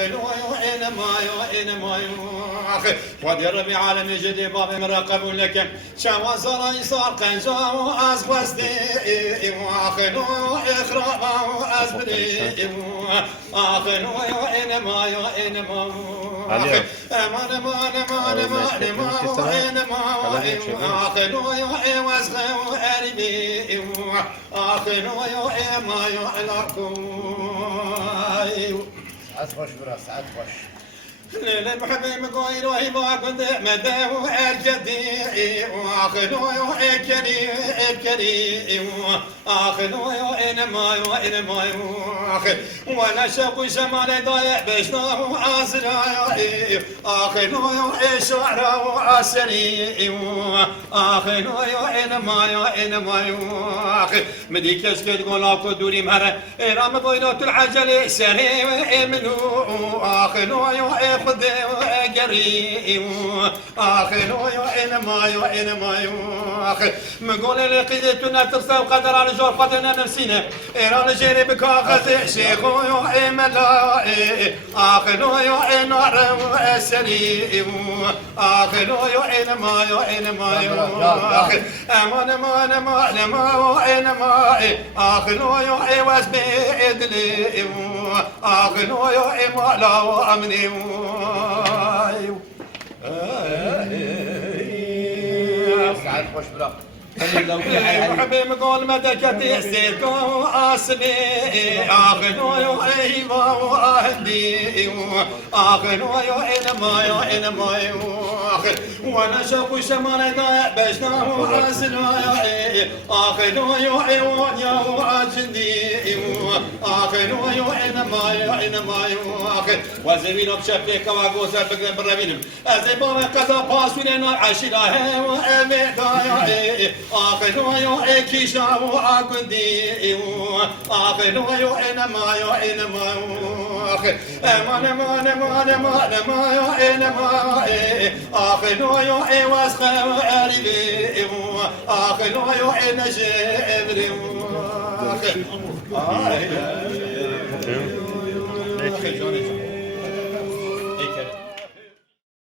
آخر وإنما آخر ودير بعالم جدي باب مراقب لكم شوا زراي صار قنجا وأز قصدي آخر وإخراء وأز بدي آخر وإنما آخر أمان آخر وأزغى وأربي آخر وإما يعلقون ساعات خوش برا ساعات خوش ليلة محبي مقايل وهيبا كنت مداو أرجدي وآخر وإبكري آخر وإنما آخر ولا شوق شمال ضايع بشناه عازراء آخر وإشعر وعسري آخر وإنما آخر مديك يسكت قولاك ودوري مهرة إرام بوينات العجل سري وإمنو آخر خذ وقري آخر وإنما آخر مقول لقيدتنا ترسى وقدر على جور قدرنا نفسينا إيران جيري بكاغة شيخ وإملا آخر وإنار وأسري آخر وإنما آخر أمان وإنما آخر وإواز بإدلي آخر وإما لا أمني ساعات خوش برا محبي مقول مدكتي سيكو أسبي آخر ويوئيما وأهدي آخر ويوئينما آخر وانا شوق شمال ضايع بشناه أسنايا آخر ويوئيوانيا وأجندي آخر ويوئينما آخر وزمينو بشبك وغوزة بقرب الربينم أزيبا وقضا باسوين عشيرها وأميكايا آخر ويوئيكيشا وأقندي آخر ويوئينما آخر أمان آخر ويوئيواسخا وأريبي آخر ويوئينجي آخر